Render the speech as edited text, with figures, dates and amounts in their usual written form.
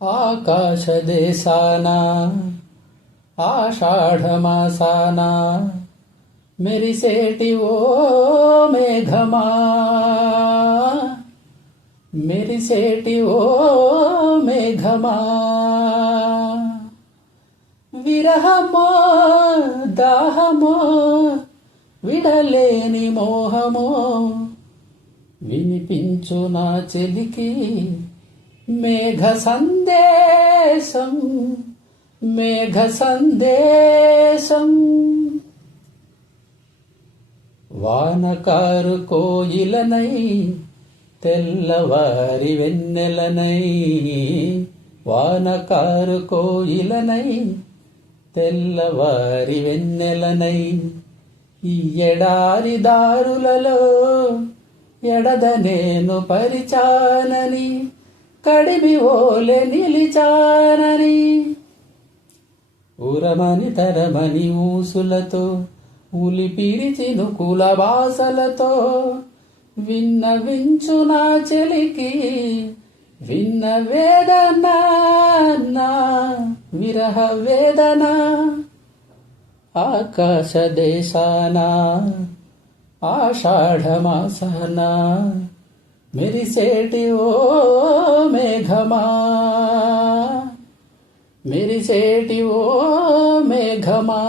ఆకాశదేశాన ఆషాఢమాసాన మెరిసేటి ఓ మేఘమా, మెరిసేటి ఓ మేఘమా, విరహమో దాహమో విడలేని మోహమో వినిపించు నా చెలికి మేఘ సందేశం, మేఘ సందేశం. వానకారు కోయిలనై తెల్లవారి వెన్నెలనై, వానకారు కోయిలనై తెల్లవారి వెన్నెలనై, ఈ ఎడారి దారులలో ఎడదనేను పరిచానని కడిమి ఓలె నిలిచానని, ఉరమని తరమని ఊసులతో ఉలిపిరి చినుకుల బాసలతో విన్నవించు నా చెలికి విన్న వేదన, నా విరహ వేదన. ఆకాశ దేశాన ఆషాఢమాసాన మెరిసేటి ఓ మేఘమా, మెరిసేటి ఓ మేఘమా.